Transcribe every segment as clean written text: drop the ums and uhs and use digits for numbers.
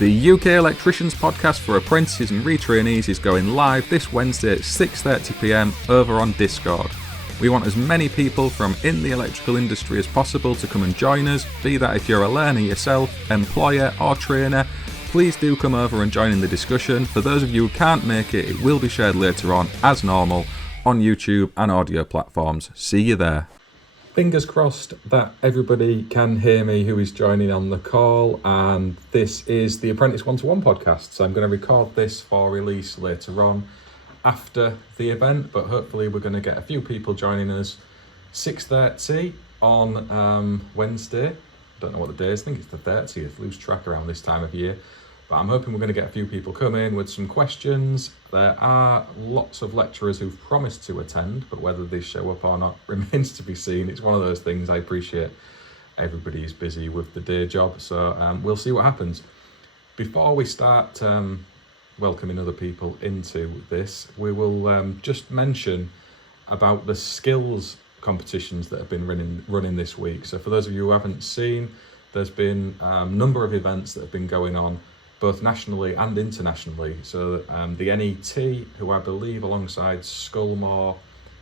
The UK Electricians podcast for apprentices and retrainees is going live this Wednesday at 6:30pm over on Discord. We want as many people from in the electrical industry as possible to come and join us, be that if you're a learner yourself, employer or trainer. Please do come over and join in the discussion. For those of you who can't make it, it will be shared later on as normal on YouTube and audio platforms. See you there. Fingers crossed that everybody can hear me who is joining on the call, and this is the Apprentice 1-to-1 podcast. So I'm going to record this for release later on after the event, but hopefully we're going to get a few people joining us 6:30 on Wednesday. I don't know what the day is, I think it's the 30th, lose track around this time of year. But I'm hoping we're going to get a few people come in with some questions. There are lots of lecturers who've promised to attend, but whether they show up or not remains to be seen. It's one of those things. I appreciate everybody's busy with the day job, so we'll see what happens. Before we start welcoming other people into this, we will just mention about the skills competitions that have been running this week. So for those of you who haven't seen, there's been a number of events that have been going on both nationally and internationally. So the NET, who I believe alongside Scullmore,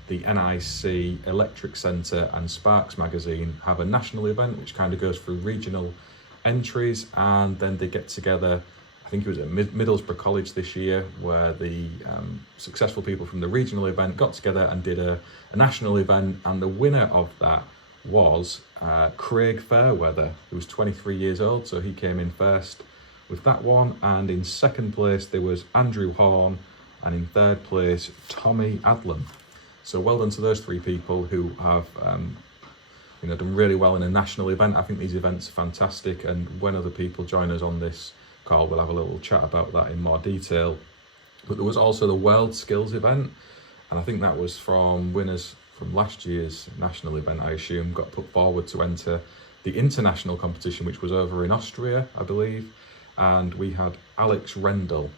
the NIC, Electric Centre and Sparks magazine have a national event which kind of goes through regional entries, and then they get together, I think it was at Middlesbrough College this year, where the successful people from the regional event got together and did a national event, and the winner of that was Craig Fairweather, who was 23 years old, so he came in first with that one, and in second place there was Andrew Horn, and in third place Tommy Adlam. So well done to those three people who have done really well in a national event. I think these events are fantastic, and when other people join us on this call we'll have a little chat about that in more detail. But there was also the World Skills event, and I think that was from winners from last year's national event, I assume, got put forward to enter the international competition, which was over in Austria, I believe. And we had Alex Rendell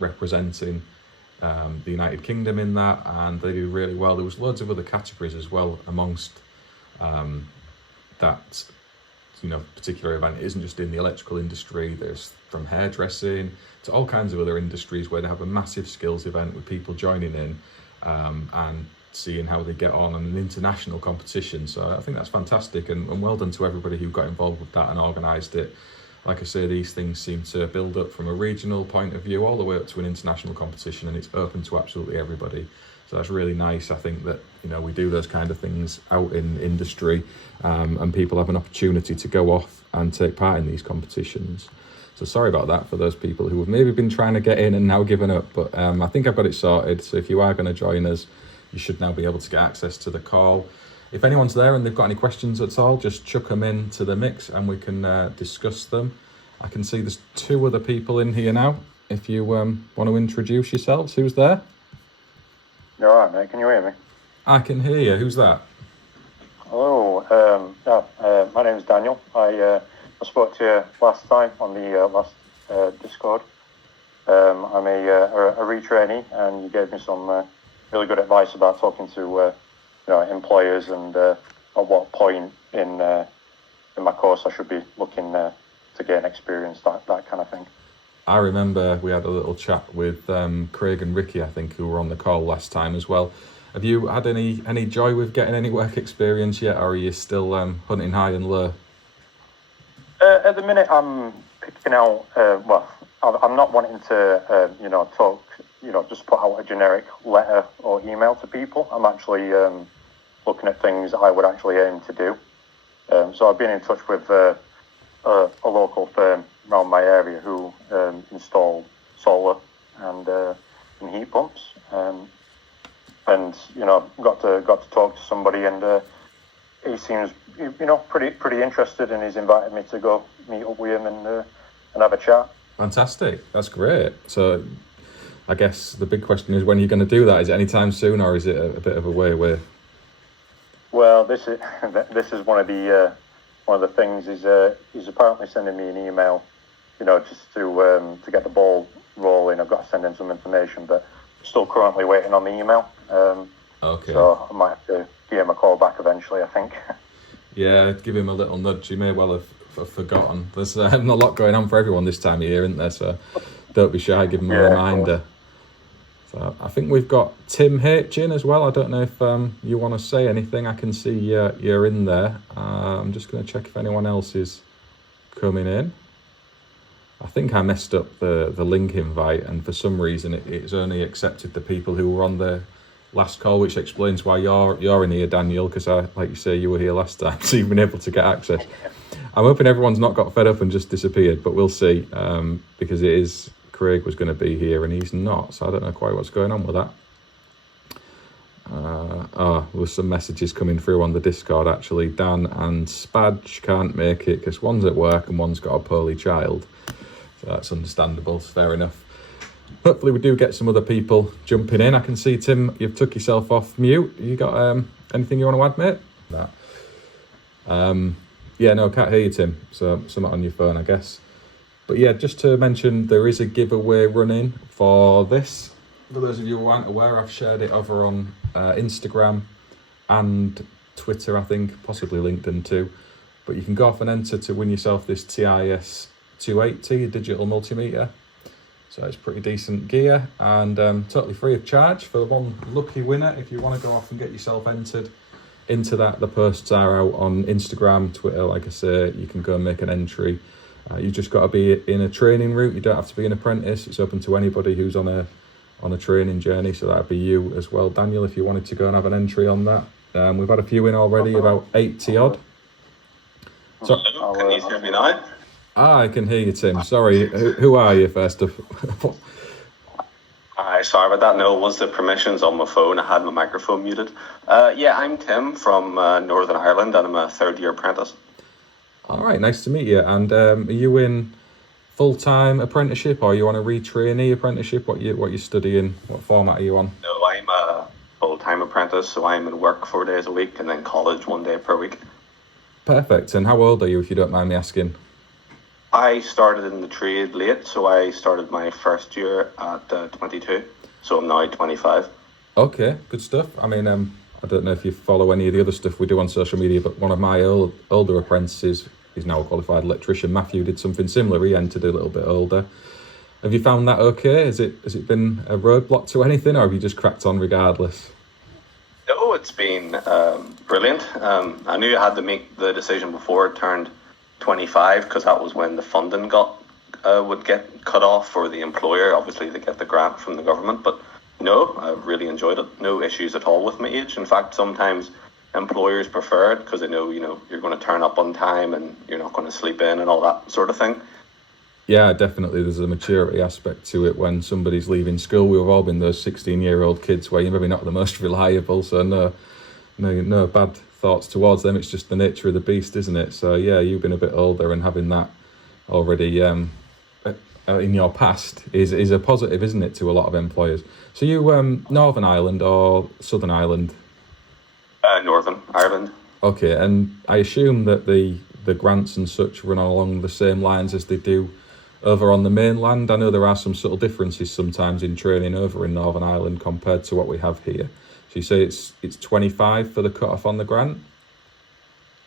representing the United Kingdom in that, and they did really well. There was loads of other categories as well amongst that particular event. It isn't just in the electrical industry. There's from hairdressing to all kinds of other industries where they have a massive skills event with people joining in and seeing how they get on an international competition. So I think that's fantastic, and well done to everybody who got involved with that and organised it. Like I say, these things seem to build up from a regional point of view all the way up to an international competition, and it's open to absolutely everybody. So that's really nice. I think that we do those kind of things out in industry, and people have an opportunity to go off and take part in these competitions. So sorry about that for those people who have maybe been trying to get in and now given up, but I think I've got it sorted. So if you are going to join us, you should now be able to get access to the call. If anyone's there and they've got any questions at all, just chuck them into the mix and we can discuss them. I can see there's two other people in here now. If you want to introduce yourselves, who's there? You're all right, mate. Can you hear me? I can hear you. Who's that? Hello. My name's Daniel. I spoke to you last time on the last Discord. I'm a retrainee, and you gave me some really good advice about talking to employers and at what point in my course I should be looking to gain experience, that kind of thing. I remember we had a little chat with Craig and Ricky, I think, who were on the call last time as well. Have you had any joy with getting any work experience yet, or are you still hunting high and low? At the minute, I'm picking out. I'm not wanting to, talk. Just put out a generic letter or email to people. I'm actually looking at things I would actually aim to do. So I've been in touch with a local firm around my area who install solar and heat pumps. And got to talk to somebody, and he seems pretty interested, and he's invited me to go meet up with him and have a chat. Fantastic, that's great. So I guess the big question is, when are you going to do that? Is it anytime soon, or is it a bit of a way away? Well, this is one of the things. He's apparently sending me an email, just to get the ball rolling. I've got to send in some information, but still currently waiting on the email. Okay. So I might have to give him a call back eventually, I think. Yeah, give him a little nudge. He may well have forgotten. There's a lot going on for everyone this time of year, isn't there? So don't be shy, give them a reminder. So I think we've got Tim H in as well. I don't know if you want to say anything. I can see you're in there. I'm just going to check if anyone else is coming in. I think I messed up the link invite, and for some reason it's only accepted the people who were on the last call, which explains why you're in here, Daniel, because like you say, you were here last time, so you've been able to get access. I'm hoping everyone's not got fed up and just disappeared, but we'll see, because it is Craig was going to be here and he's not, so I don't know quite what's going on with that. There was some messages coming through on the Discord actually. Dan and Spadge can't make it because one's at work and one's got a poorly child. So that's understandable, it's fair enough. Hopefully we do get some other people jumping in. I can see, Tim, you've took yourself off mute. You got anything you want to add, mate? No. Yeah, no, can't hear you, Tim. So something on your phone, I guess. But yeah, just to mention, there is a giveaway running for this. For those of you who aren't aware, I've shared it over on Instagram and Twitter, I think, possibly LinkedIn too. But you can go off and enter to win yourself this TIS 280 digital multimeter. So it's pretty decent gear and totally free of charge for one lucky winner. If you want to go off and get yourself entered into that, the posts are out on Instagram, Twitter. Like I say, you can go and make an entry. You just got to be in a training route. You don't have to be an apprentice. It's open to anybody who's on a training journey. So that'd be you as well, Daniel, if you wanted to go and have an entry on that. We've had a few in already, about 80 odd. So, can you hear me now? I can hear you, Tim. Sorry, who are you first of all? Sorry about that. No, it was the permissions on my phone. I had my microphone muted. Yeah, I'm Tim from Northern Ireland and I'm a third-year apprentice. All right, nice to meet you. And are you in full-time apprenticeship or are you on a retrainee apprenticeship? What you studying? What format are you on? No, I'm a full-time apprentice, so I'm in work 4 days a week and then college 1 day per week. Perfect. And how old are you, if you don't mind me asking? I started in the trade late, so I started my first year at 22, so I'm now 25. Okay, good stuff. I mean, I don't know if you follow any of the other stuff we do on social media, but one of my older apprentices, he's now a qualified electrician, Matthew, did something similar. He entered a little bit older. Have you found that okay? Has it been a roadblock to anything, or have you just cracked on regardless? No, it's been brilliant. I knew I had to make the decision before it turned 25 because that was when the funding would get cut off for the employer. Obviously, they get the grant from the government, but no, I really enjoyed it. No issues at all with my age. In fact, sometimes employers prefer it because they know, you're going to turn up on time and you're not going to sleep in and all that sort of thing. Yeah, definitely. There's a maturity aspect to it when somebody's leaving school. We've all been those 16-year-old kids where you're maybe not the most reliable, so no bad thoughts towards them. It's just the nature of the beast, isn't it? So yeah, you've been a bit older and having that already in your past is a positive, isn't it, to a lot of employers? So you Northern Ireland or Southern Ireland? Northern Ireland. Okay, and I assume that the grants and such run along the same lines as they do over on the mainland. I know there are some subtle differences sometimes in training over in Northern Ireland compared to what we have here. So you say it's 25 for the cut-off on the grant?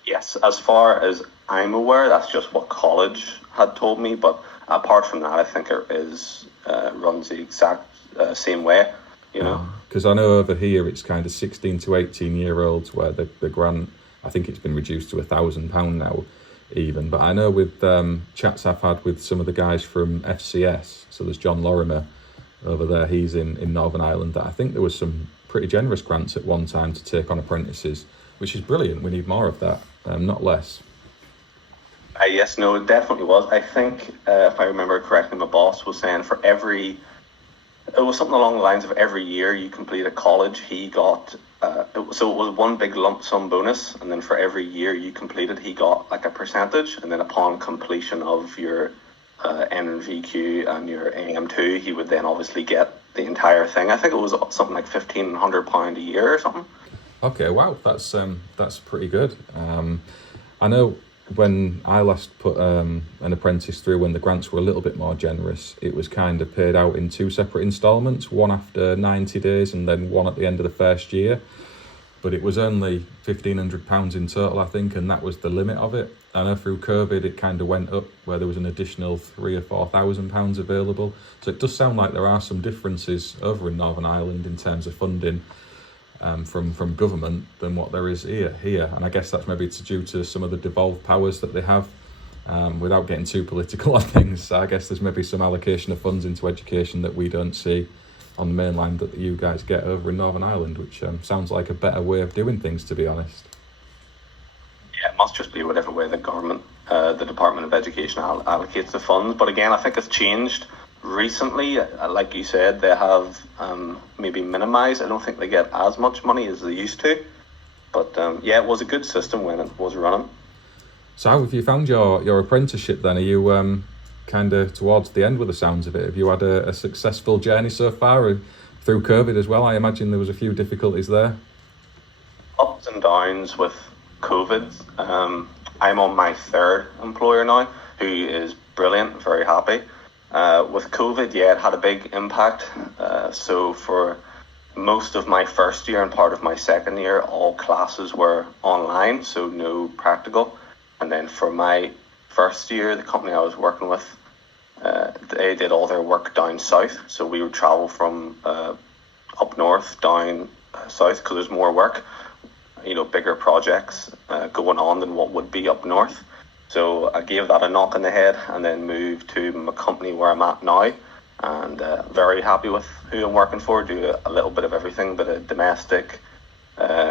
Yes, as far as I'm aware, that's just what college had told me. But apart from that, I think it runs the exact same way, Because I know over here it's kind of 16 to 18-year-olds where the grant, I think it's been reduced to £1,000 now even. But I know with chats I've had with some of the guys from FCS, so there's John Lorimer over there, he's in Northern Ireland, that I think there was some pretty generous grants at one time to take on apprentices, which is brilliant. We need more of that, not less. Yes, no, it definitely was. I think, if I remember correctly, my boss was saying it was something along the lines of every year you complete a college, he got, so it was one big lump sum bonus, and then for every year you completed, he got like a percentage, and then upon completion of your NVQ and your AM2, he would then obviously get the entire thing. I think it was something like £1,500 a year or something. Okay, wow, that's pretty good. I know when I last put an apprentice through, when the grants were a little bit more generous, it was kind of paid out in 2 separate instalments, one after 90 days and then one at the end of the first year. but it was only £1,500 in total, I think, and that was the limit of it. I know through COVID it kind of went up where there was an additional £3,000 or £4,000 available. So it does sound like there are some differences over in Northern Ireland in terms of funding from government than what there is here. And I guess that's maybe due to some of the devolved powers that they have. Without getting too political on things, I guess there's maybe some allocation of funds into education that we don't see on the mainland that you guys get over in Northern Ireland, which sounds like a better way of doing things, to be honest. Yeah, it must just be whatever way the government, the Department of Education allocates the funds. But again, I think it's changed recently. Like you said, they have maybe minimised. I don't think they get as much money as they used to. But yeah, it was a good system when it was running. So how have you found your apprenticeship then? Are you kind of towards the end with the sounds of it? Have you had a successful journey so far, and through COVID as well? I imagine there was a few difficulties there. Ups and downs with COVID. I'm on my third employer now, who is brilliant, very happy. With COVID, yeah, it had a big impact. So for most of my first year and part of my second year, all classes were online, so no practical. And then for my first year, the company I was working with, they did all their work down south. So we would travel from up north down south because there's more work, bigger projects going on than what would be up north. So I gave that a knock on the head and then moved to my company where I'm at now, and very happy with who I'm working for. Do a little bit of everything, bit of domestic,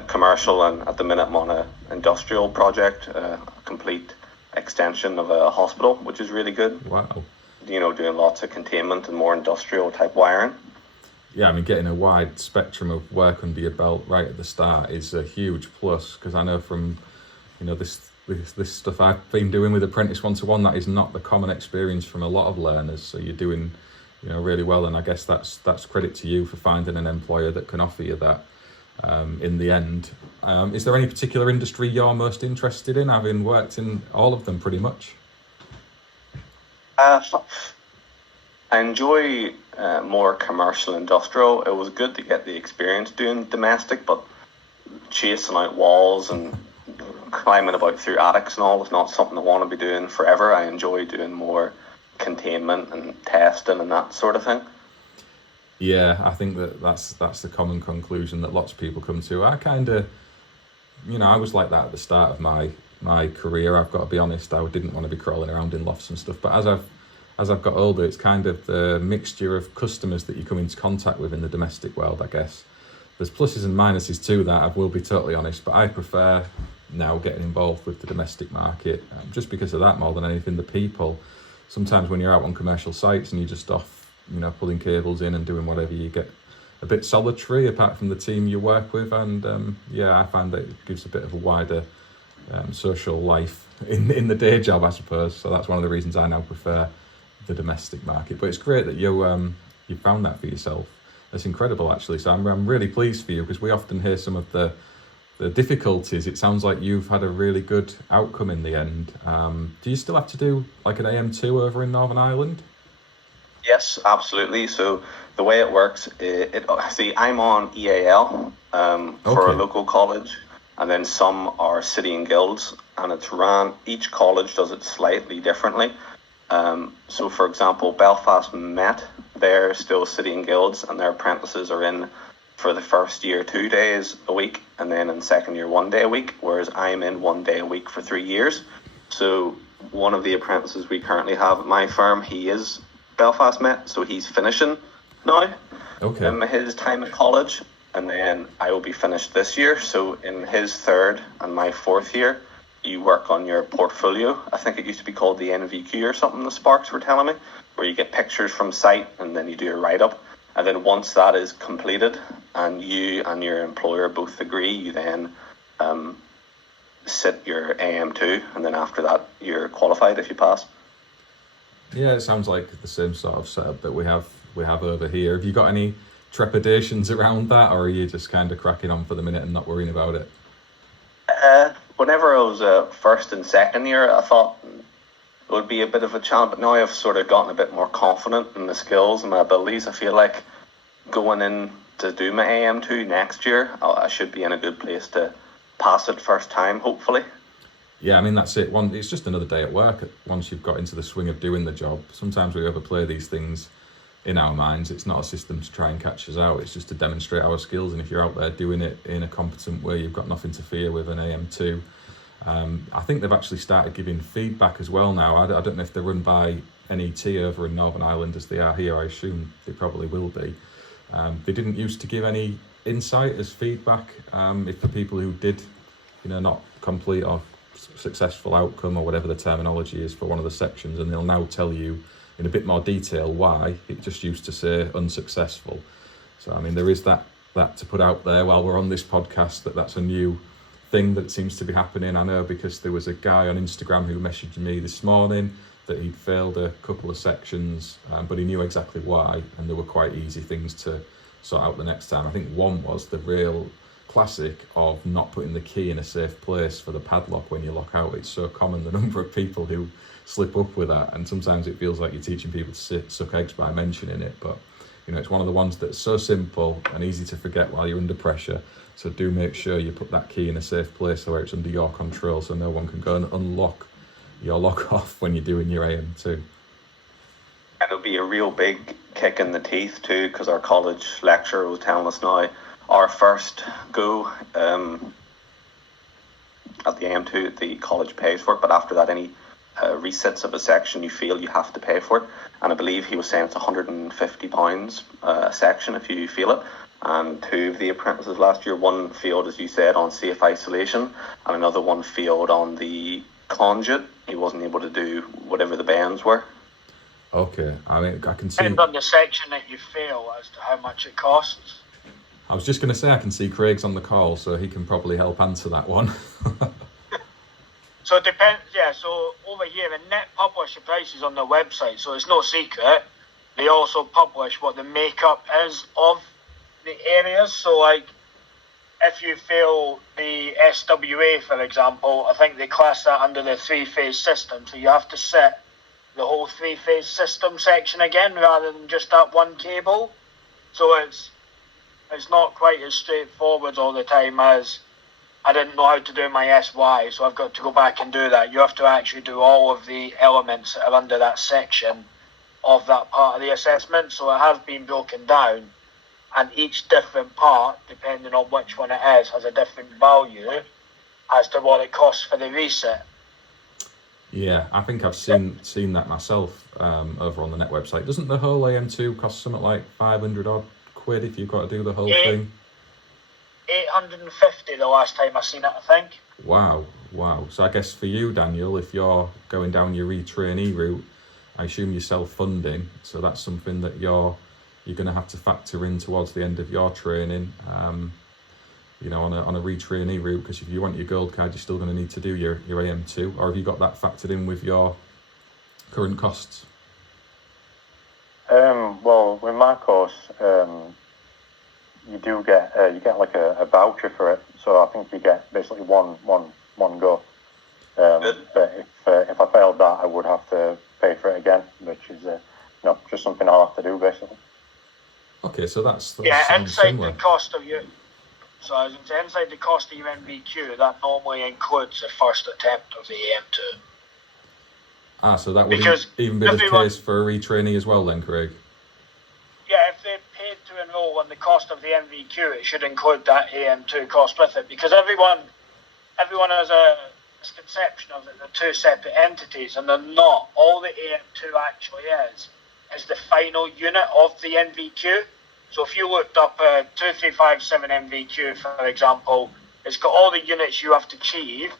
commercial, and at the minute I'm on an industrial project, a complete extension of a hospital, which is really good. Wow. Doing lots of containment and more industrial type wiring. Yeah, I mean, getting a wide spectrum of work under your belt right at the start is a huge plus, because I know from, this stuff I've been doing with Apprentice 1-to-1, that is not the common experience from a lot of learners. So you're doing, really well, and I guess that's credit to you for finding an employer that can offer you that. In the end, is there any particular industry you're most interested in, having worked in all of them pretty much? I enjoy more commercial industrial. It was good to get the experience doing domestic, but chasing out walls and climbing about through attics and all is not something I want to be doing forever. I enjoy doing more containment and testing and that sort of thing. Yeah, I think that's the common conclusion that lots of people come to. I kind of, I was like that at the start of my career. I've got to be honest, I didn't want to be crawling around in lofts and stuff. But as I've got older, it's kind of the mixture of customers that you come into contact with in the domestic world, I guess. There's pluses and minuses to that, I will be totally honest, but I prefer now getting involved with the domestic market, just because of that more than anything. The people, sometimes when you're out on commercial sites and you're just off, pulling cables in and doing whatever, you get a bit solitary apart from the team you work with, and I find that it gives a bit of a wider social life in the day job, I suppose. So that's one of the reasons I now prefer the domestic market. But it's great that you found that for yourself. That's incredible, actually. So I'm really pleased for you, because we often hear some of the difficulties. It sounds like you've had a really good outcome in the end. Do you still have to do like an AM2 over in Northern Ireland? Yes, absolutely. So the way it works, I'm on EAL for a local college, and then some are city and guilds, and it's ran, each college does it slightly differently. So for example, Belfast Met, they're still city and guilds, and their apprentices are in for the first year 2 days a week, and then in second year 1 day a week, whereas I'm in 1 day a week for 3 years. So one of the apprentices we currently have at my firm, he is Belfast Met, so he's finishing now his time at college, and then I will be finished this year. So in his third and my fourth year, you work on your portfolio. I think it used to be called the NVQ or something, the Sparks were telling me, where you get pictures from site and then you do a write-up. And then once that is completed and you and your employer both agree, you then sit your AM2, and then after that you're qualified if you pass. Yeah, it sounds like the same sort of setup that we have over here. Have you got any trepidations around that, or are you just kind of cracking on for the minute and not worrying about it? Whenever I was first and second year, I thought it would be a bit of a challenge, but now I've sort of gotten a bit more confident in the skills and my abilities. I feel like going in to do my AM2 next year, I should be in a good place to pass it first time, hopefully. Yeah, I mean, that's it. It's just another day at work once you've got into the swing of doing the job. Sometimes we overplay these things in our minds. It's not a system to try and catch us out. It's just to demonstrate our skills. And if you're out there doing it in a competent way, you've got nothing to fear with an AM2. I think they've actually started giving feedback as well now. I don't know if they're run by NET over in Northern Ireland as they are here. I assume they probably will be. They didn't used to give any insight as feedback if for people who did, not complete or successful outcome or whatever the terminology is for one of the sections, and they'll now tell you in a bit more detail why. It just used to say unsuccessful. So I mean, there is that to put out there while we're on this podcast, that's a new thing that seems to be happening. I know because there was a guy on Instagram who messaged me this morning that he'd failed a couple of sections, but he knew exactly why, and there were quite easy things to sort out the next time. I think one was the real classic of not putting the key in a safe place for the padlock when you lock out. It's so common, the number of people who slip up with that, and sometimes it feels like you're teaching people to suck eggs by mentioning it, but it's one of the ones that's so simple and easy to forget while you're under pressure. So do make sure you put that key in a safe place where it's under your control, so no one can go and unlock your lock off when you're doing your AM2. And it'll be a real big kick in the teeth too, because our college lecturer was telling us now our first go at the AM2, the college pays for it, but after that, any resets of a section you feel, you have to pay for it. And I believe he was saying it's £150 a section if you feel it. And two of the apprentices last year, one failed, as you said, on safe isolation, and another one failed on the conduit. He wasn't able to do whatever the bands were. Okay, I mean, I can see... Depends on the section that you fail as to how much it costs. I was just going to say, I can see Craig's on the call, so he can probably help answer that one. So it depends, yeah, so over here, Net publish the prices on their website, so it's no secret. They also publish what the makeup is of the areas, so like, if you fail the SWA, for example, I think they class that under the three-phase system, so you have to set the whole three-phase system section again, rather than just that one cable. So it's not quite as straightforward all the time as I didn't know how to do my SY, so I've got to go back and do that. You have to actually do all of the elements that are under that section of that part of the assessment. So it has been broken down, and each different part, depending on which one it is, has a different value as to what it costs for the reset. Yeah, I think I've seen that myself over on the Net website. Doesn't the whole AM2 cost something like 500 odd quid if you've got to do the whole thing? 850 the last time I seen it, I think. Wow. So I guess for you, Daniel, if you're going down your retrainee route, I assume you're self-funding, so that's something that you're going to have to factor in towards the end of your training, on a retrainee route, because if you want your gold card, you're still going to need to do your AM2, or have you got that factored in with your current costs? Well, with my course, you do get like a voucher for it, so I think you get basically one go. But if I failed that, I would have to pay for it again, which is just something I'll have to do basically. Okay, so that's inside similar. the cost of your. So I was going to say, inside the cost of your NVQ, that normally includes the first attempt of the AM2. So that would even be the case for a retrainee as well then, Craig? Yeah, if they paid to enrol on the cost of the NVQ, it should include that AM2 cost with it, because everyone has a misconception of it, they're two separate entities, and they're not. All the AM2 actually is the final unit of the NVQ. So if you looked up 2357 NVQ, for example, it's got all the units you have to achieve,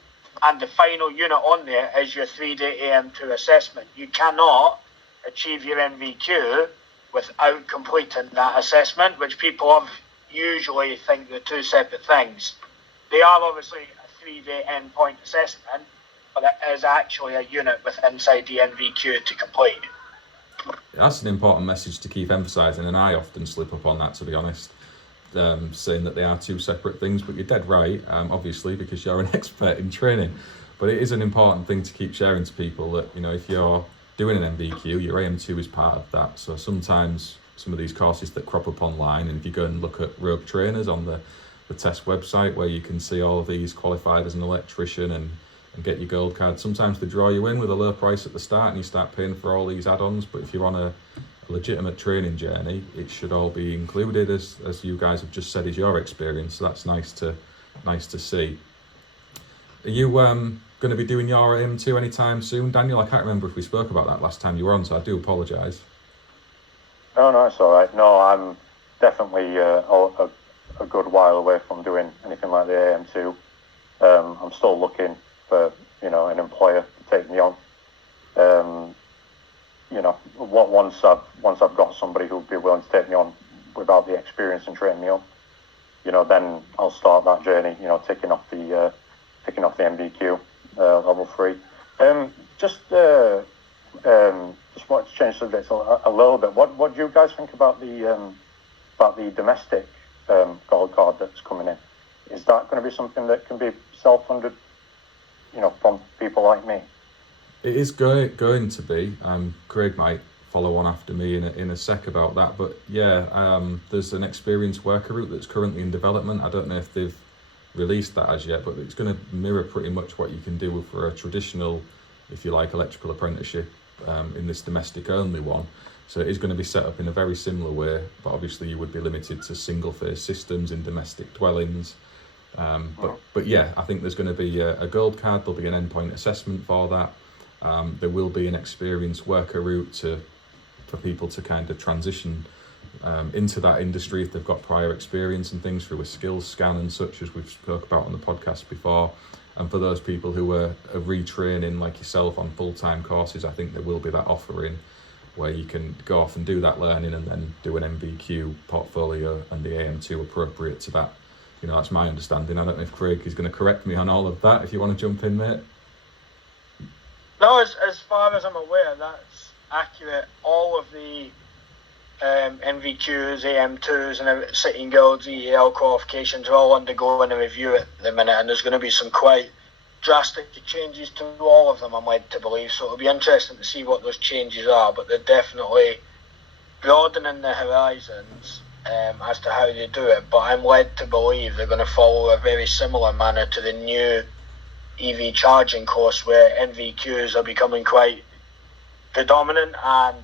and the final unit on there is your 3-day AM2 assessment. You cannot achieve your NVQ without completing that assessment, which people have usually think they're two separate things. They are obviously a 3-day endpoint assessment, but it is actually a unit inside the NVQ to complete. That's an important message to keep emphasising, and I often slip up on that, to be honest, saying that they are two separate things, but you're dead right, obviously, because you're an expert in training. But it is an important thing to keep sharing to people that, if you're doing an MVQ, your AM2 is part of that. So sometimes some of these courses that crop up online. And if you go and look at Rogue Trainers on the test website, where you can see all of these qualified as an electrician and get your gold card, sometimes they draw you in with a low price at the start and you start paying for all these add-ons. But if you're on a legitimate training journey, it should all be included, as you guys have just said is your experience. So that's nice to see. Are you going to be doing your AM2 anytime soon, Daniel? I can't remember if we spoke about that last time you were on, so I do apologise. No, it's all right. No, I'm definitely a good while away from doing anything like the AM2. I'm still looking for, an employer to take me on. Once I've got somebody who'd be willing to take me on without the experience and train me on, then I'll start that journey. Ticking off the MBQ level 3. Just wanted to change subjects a little bit. What do you guys think about the domestic gold card that's coming in? Is that going to be something that can be self-funded, from people like me? It is going to be. Craig might follow on after me in a sec about that. But yeah, there's an experienced worker route that's currently in development. I don't know if they've released that as yet, but it's going to mirror pretty much what you can do for a traditional, if you like, electrical apprenticeship in this domestic only one. So it is going to be set up in a very similar way, but obviously you would be limited to single phase systems in domestic dwellings. But yeah, I think there's going to be a gold card. There'll be an endpoint assessment for that. There will be an experienced worker route for people to kind of transition into that industry if they've got prior experience and things, through a skills scan and such, as we've spoke about on the podcast before. And for those people who are retraining like yourself on full-time courses, I think there will be that offering where you can go off and do that learning and then do an MVQ portfolio and the AM2 appropriate to that. That's my understanding. I don't know if Craig is going to correct me on all of that, if you want to jump in, mate. No, as far as I'm aware, that's accurate. All of the NVQs, AM2s and City and Guilds, EEL qualifications are all undergoing a review at the minute, and there's going to be some quite drastic changes to all of them, I'm led to believe. So it'll be interesting to see what those changes are, but they're definitely broadening the horizons as to how they do it. But I'm led to believe they're going to follow a very similar manner to the new EV charging course, where NVQs are becoming quite predominant, and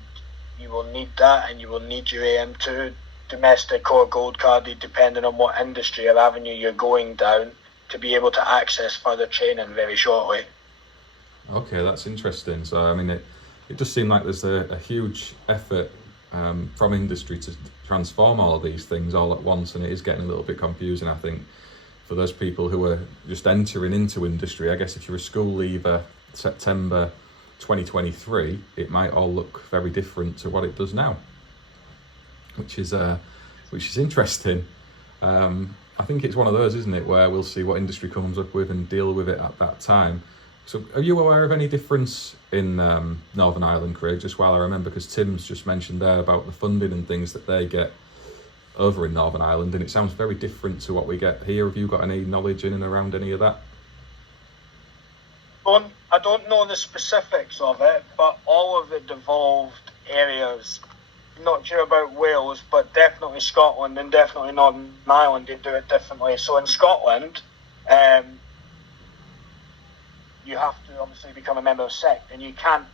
you will need that, and you will need your AM2 domestic or gold carded, depending on what industry or avenue you're going down, to be able to access further training very shortly. Okay, that's interesting. So I mean, it does seem like there's a huge effort from industry to transform all of these things all at once, and it is getting a little bit confusing, I think, for those people who are just entering into industry. I guess if you're a school leaver September 2023, it might all look very different to what it does now, which is interesting. I think it's one of those, isn't it, where we'll see what industry comes up with and deal with it at that time. So are you aware of any difference in Northern Ireland, Craig, just while I remember, because Tim's just mentioned there about the funding and things that they get over in Northern Ireland, and it sounds very different to what we get here. Have you got any knowledge in and around any of that? I don't know the specifics of it, but all of the devolved areas, not sure about Wales, but definitely Scotland and definitely Northern Ireland, they do it differently. So in Scotland, you have to obviously become a member of SEC, and you can't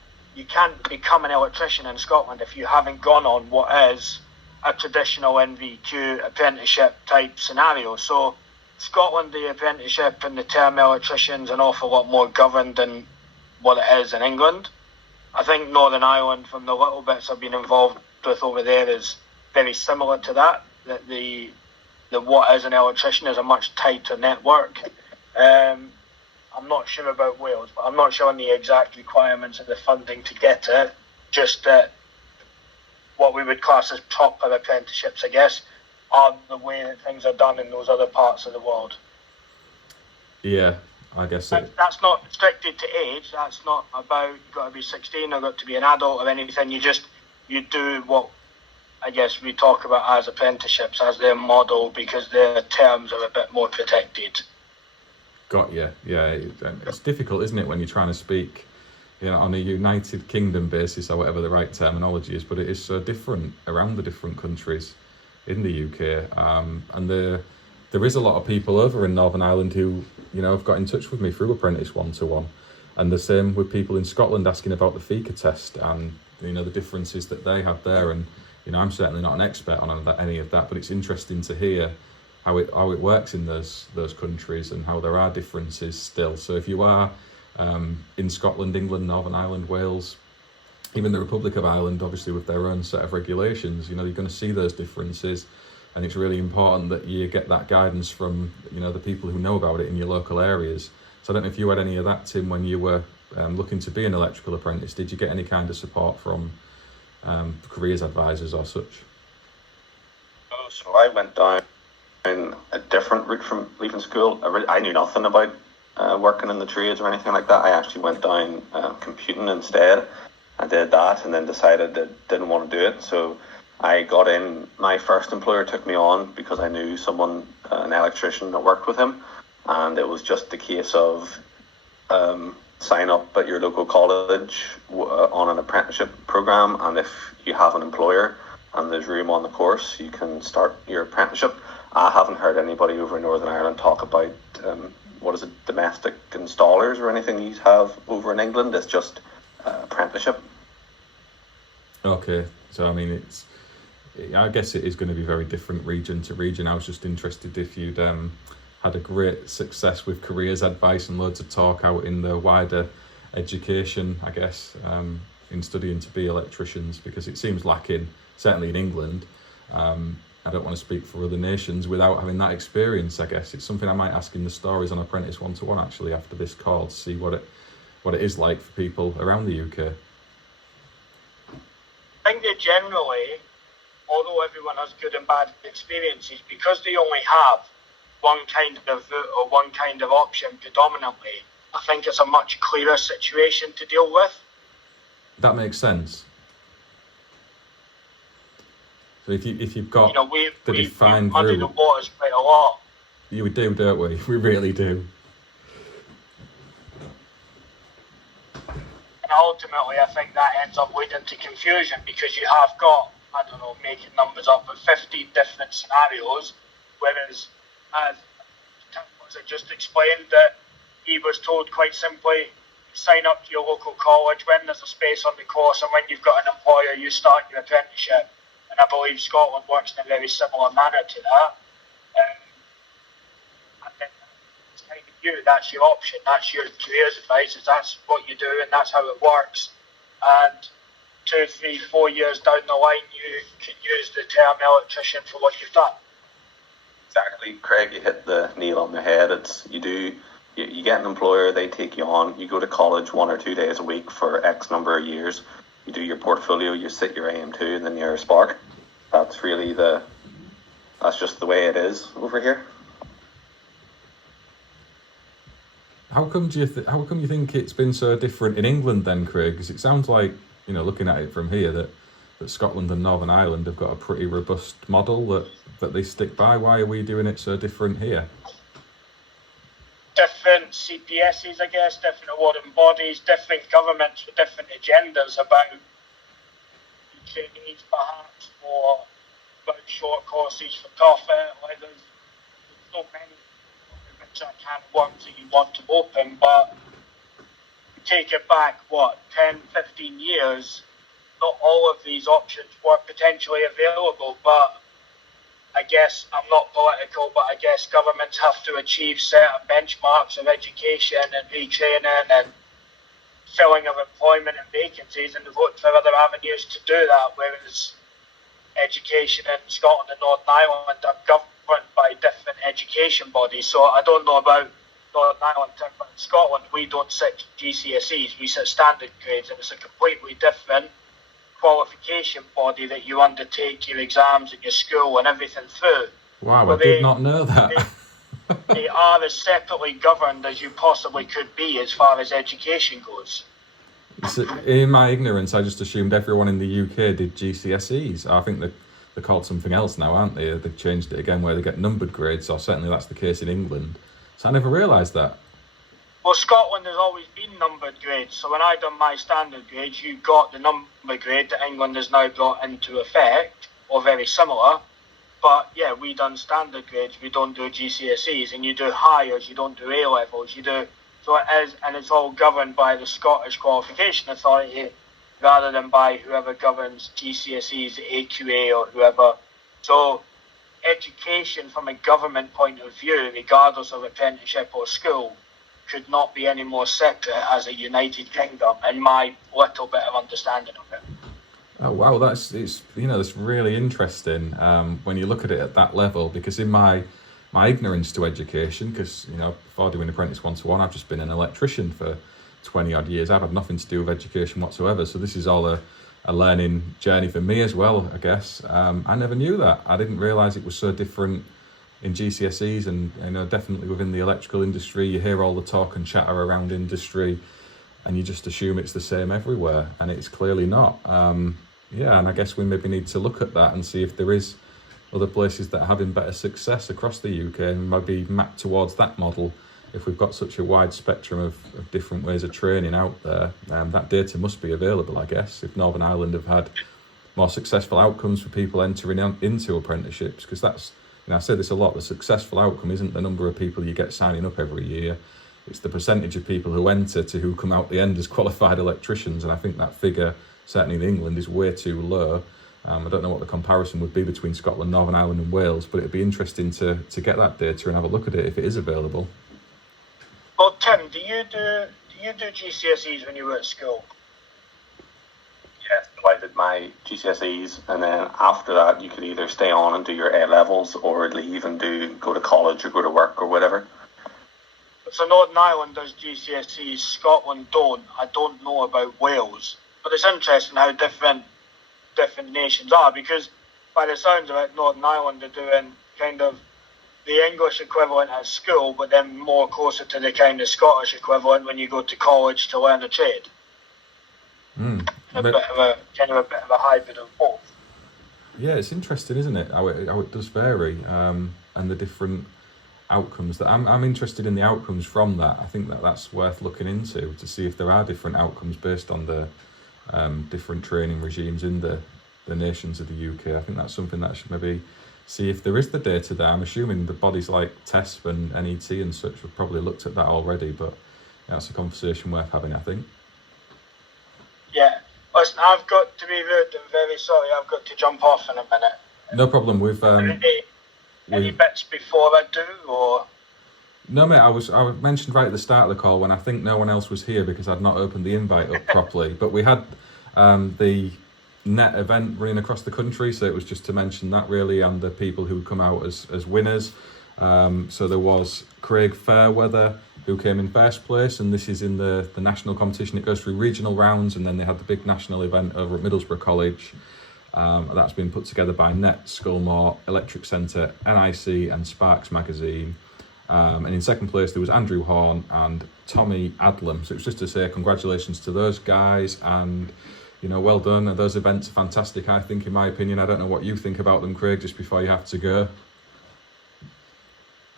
become an electrician in Scotland if you haven't gone on what is a traditional NVQ apprenticeship type scenario. So Scotland, the apprenticeship and the term electrician's an awful lot more governed than what it is in England. I think Northern Ireland, from the little bits I've been involved with over there, is very similar to that. That the what is an electrician is a much tighter network. I'm not sure about Wales, but I'm not sure on the exact requirements of the funding to get it. Just that what we would class as proper apprenticeships, I guess, are the way that things are done in those other parts of the world. Yeah, I guess that's not restricted to age. That's not about you've got to be 16 or got to be an adult or anything. You do what I guess we talk about as apprenticeships, as their model, because their terms are a bit more protected. Got you. Yeah, it's difficult, isn't it, when you're trying to speak on a United Kingdom basis or whatever the right terminology is, but it is so different around the different countries in the UK. And there is a lot of people over in Northern Ireland who, have got in touch with me through Apprentice 1-to-1. And the same with people in Scotland asking about the FICA test and, the differences that they have there. And, I'm certainly not an expert on any of that, but it's interesting to hear how it works in those countries and how there are differences still. So if you are in Scotland, England, Northern Ireland, Wales, even the Republic of Ireland, obviously with their own set of regulations, you're going to see those differences, and it's really important that you get that guidance from the people who know about it in your local areas. So I don't know if you had any of that, Tim, when you were looking to be an electrical apprentice. Did you get any kind of support from careers advisors or such? Oh, so I went down a different route from leaving school. I knew nothing about working in the trades or anything like that. I actually went down computing instead. I did that and then decided that didn't want to do it. So I got in. My first employer took me on because I knew someone, an electrician that worked with him, and it was just the case of sign up at your local college on an apprenticeship program, and if you have an employer and there's room on the course, you can start your apprenticeship. I haven't heard anybody over in Northern Ireland talk about domestic installers or anything you have over in England. It's just apprenticeship. Okay, so I guess it is going to be very different region to region. I was just interested if you'd had a great success with careers advice and loads of talk out in the wider education, I guess, in studying to be electricians, because it seems lacking, certainly in England. I don't want to speak for other nations without having that experience, I guess. It's something I might ask in the stories on Apprentice 1-to-1 actually after this call, to see what it is like for people around the UK. I think that generally, although everyone has good and bad experiences, because they only have one kind of route or one kind of option predominantly, I think it's a much clearer situation to deal with. That makes sense. So if you've got the defined route, muddy the waters quite a lot. We do, don't we? We really do. And ultimately, I think that ends up leading to confusion, because you have got, I don't know, making numbers up, but 15 different scenarios, whereas, as I just explained, that he was told quite simply, sign up to your local college when there's a space on the course, and when you've got an employer, you start your apprenticeship. And I believe Scotland works in a very similar manner to that. And then it's kind of you, that's your option, that's your careers advice, that's what you do, and that's how it works. And 2, 3, 4 years down the line, you can use the term electrician for what you've done. Exactly, Craig, you hit the nail on the head. You get an employer, they take you on, you go to college 1 or 2 days a week for X number of years, you do your portfolio, you sit your AM2, and then you're a spark. That's just the way it is over here. How come you think it's been so different in England then, Craig? Because it sounds like, looking at it from here, that Scotland and Northern Ireland have got a pretty robust model that they stick by. Why are we doing it so different here? Different CPSs, I guess, different awarding bodies, different governments with different agendas about trainees, perhaps, or about short courses for profit. Like there's so many which I can't worms that you want to open, but take it back, 10, 15 years, not all of these options were potentially available, but I guess I'm not political, but I guess governments have to achieve certain benchmarks of education and retraining and filling of employment and vacancies, and they've looked for other avenues to do that, whereas education in Scotland and Northern Ireland are governed by different education bodies. So I don't know about Northern Ireland, but in Scotland we don't sit GCSEs, we sit standard grades, and it's a completely different qualification body that you undertake your exams at your school and everything through. Wow, I did not know that. They are as separately governed as you possibly could be as far as education goes. So in my ignorance, I just assumed everyone in the UK did GCSEs. I think they're called something else now, aren't they? They've changed it again where they get numbered grades, or certainly that's the case in England. So I never realised that. Well, Scotland has always been numbered grades. So when I done my standard grades, you got the number grade that England has now brought into effect, or very similar. But yeah, we done standard grades. We don't do GCSEs, and you do higher. You don't do A levels. You do so it is, and it's all governed by the Scottish Qualification Authority rather than by whoever governs GCSEs, AQA, or whoever. So education from a government point of view, regardless of apprenticeship or school, could not be any more separate as a United Kingdom, in my little bit of understanding of it. Oh wow, that's really interesting when you look at it at that level. Because in my ignorance to education, because before doing Apprentice 1-to-1, I've just been an electrician for 20 odd years. I've had nothing to do with education whatsoever. So this is all a learning journey for me as well, I guess. I never knew that. I didn't realise it was so different in GCSEs, and definitely within the electrical industry. You hear all the talk and chatter around industry, and you just assume it's the same everywhere, and it's clearly not. And I guess we maybe need to look at that and see if there is other places that are having better success across the UK, and maybe map towards that model. If we've got such a wide spectrum of different ways of training out there, that data must be available, I guess, if Northern Ireland have had more successful outcomes for people entering into apprenticeships. Because that's, I say this a lot, the successful outcome isn't the number of people you get signing up every year. It's the percentage of people who enter to who come out the end as qualified electricians. And I think that figure, certainly in England, is way too low. I don't know what the comparison would be between Scotland, Northern Ireland and Wales, but it'd be interesting to get that data and have a look at it if it is available. Well, Tim, do you do GCSEs when you were at school? Yes, so I did my GCSEs, and then after that you could either stay on and do your A levels or leave and go to college or go to work or whatever. So Northern Ireland does GCSEs, Scotland don't. I don't know about Wales, but it's interesting how different nations are, because by the sounds of it, Northern Ireland are doing kind of the English equivalent at school, but then more closer to the kind of Scottish equivalent when you go to college to learn a trade. A bit of a hybrid of both. Yeah, it's interesting, isn't it? How it does vary, and the different outcomes. That I'm interested in the outcomes from that. I think that's worth looking into to see if there are different outcomes based on the different training regimes in the nations of the UK. I think that's something that should maybe see if there is the data there. I'm assuming the bodies like TESP and NET and such have probably looked at that already, but that's a conversation worth having, I think. Yeah. Listen, I've got to be rude. I'm very sorry. I've got to jump off in a minute. No problem. We've any bits before I do, or? No, mate. I mentioned right at the start of the call when I think no one else was here because I'd not opened the invite up properly. But we had the net event running across the country, so it was just to mention that really, and the people who come out as winners. So there was Craig Fairweather, who came in first place, and this is in the national competition. It goes through regional rounds, and then they had the big national event over at Middlesbrough College. That's been put together by NET, Scullmore, Electric Centre, NIC and Sparks Magazine. And in second place there was Andrew Horn and Tommy Adlam. So it's just to say congratulations to those guys, and well done. And those events are fantastic, I think, in my opinion. I don't know what you think about them, Craig, just before you have to go.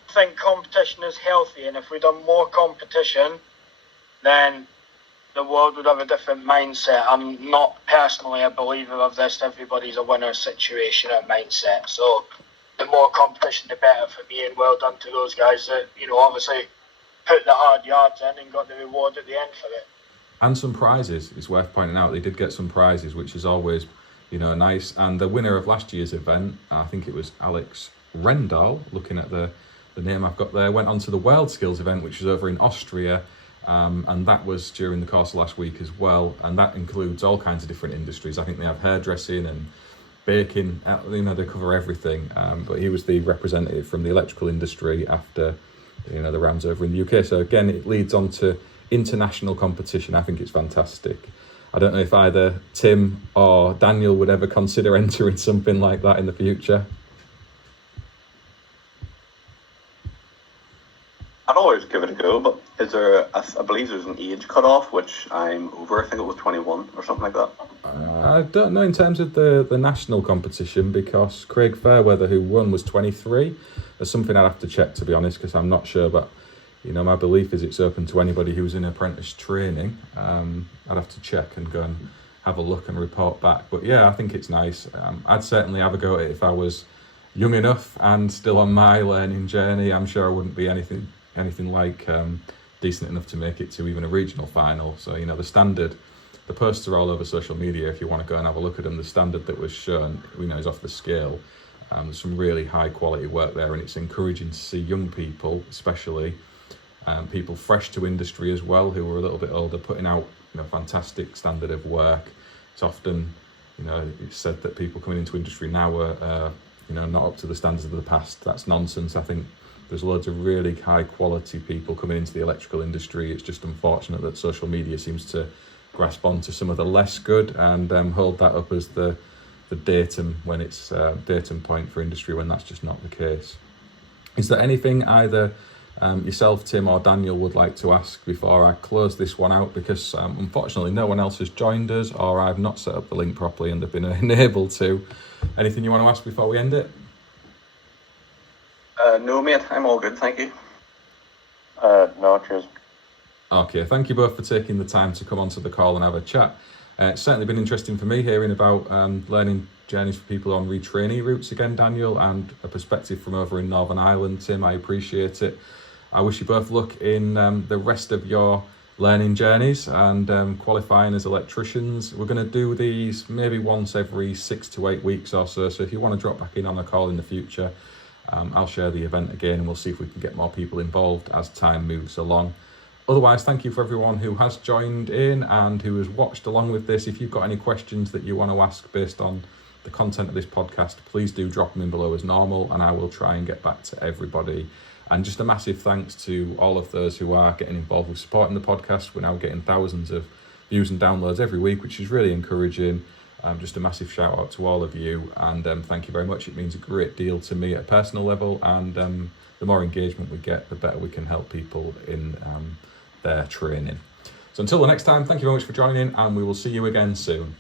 I think competition is healthy, and if we'd done more competition, then the world would have a different mindset. I'm not personally a believer of this everybody's a winner situation or mindset. So the more competition, the better for me, and well done to those guys that, obviously put the hard yards in and got the reward at the end for it. And some prizes, it's worth pointing out. They did get some prizes, which is always, nice. And the winner of last year's event, I think it was Alex Rendall, looking at the name I've got there, went on to the World Skills event, which was over in Austria. And that was during the course of last week as well. And that includes all kinds of different industries. I think they have hairdressing and baking, they cover everything. But he was the representative from the electrical industry after, the rounds over in the UK. So again, it leads on to international competition. I think it's fantastic. I don't know if either Tim or Daniel would ever consider entering something like that in the future. I'd always give it a go, but is there, I believe there's an age cut-off, which I'm over. I think it was 21 or something like that. I don't know in terms of the national competition, because Craig Fairweather, who won, was 23. There's something I'd have to check, to be honest, because I'm not sure, but My belief is it's open to anybody who's in apprentice training. I'd have to check and go and have a look and report back. But yeah, I think it's nice. I'd certainly have a go at it if I was young enough and still on my learning journey. I'm sure I wouldn't be anything like decent enough to make it to even a regional final. So, the standard, the posts are all over social media if you want to go and have a look at them. The standard that was shown, is off the scale. There's some really high quality work there, and it's encouraging to see young people, especially people fresh to industry as well, who are a little bit older, putting out fantastic standard of work. It's often, it's said that people coming into industry now are, not up to the standards of the past. That's nonsense. I think there's loads of really high quality people coming into the electrical industry. It's just unfortunate that social media seems to grasp onto some of the less good and hold that up as the datum when it's datum point for industry, when that's just not the case. Is there anything either yourself, Tim, or Daniel would like to ask before I close this one out? Because unfortunately no one else has joined us, or I've not set up the link properly and have been unable to. Anything you want to ask before we end it? No, mate, I'm all good, thank you. No, cheers. Okay, thank you both for taking the time to come onto the call and have a chat. It's certainly been interesting for me hearing about learning journeys for people on retrainee routes again, Daniel, and a perspective from over in Northern Ireland. Tim, I appreciate it. I wish you both luck in the rest of your learning journeys and qualifying as electricians. We're going to do these maybe once every 6 to 8 weeks or so. So if you want to drop back in on a call in the future, I'll share the event again and we'll see if we can get more people involved as time moves along. Otherwise, thank you for everyone who has joined in and who has watched along with this. If you've got any questions that you want to ask based on the content of this podcast, please do drop them in below as normal and I will try and get back to everybody. And just a massive thanks to all of those who are getting involved with supporting the podcast. We're now getting thousands of views and downloads every week, which is really encouraging. Just a massive shout out to all of you and thank you very much. It means a great deal to me at a personal level, and the more engagement we get, the better we can help people in their training. So until the next time, thank you very much for joining and we will see you again soon.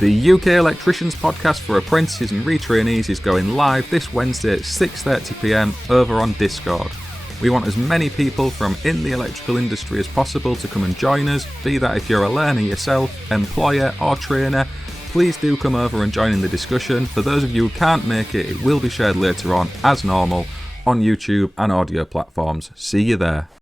The UK Electricians podcast for apprentices and retrainees is going live this Wednesday at 6:30 p.m. over on Discord. We want as many people from in the electrical industry as possible to come and join us, be that if you're a learner yourself, employer or trainer. Please do come over and join in the discussion. For those of you who can't make it, it will be shared later on as normal on YouTube and audio platforms. See you there.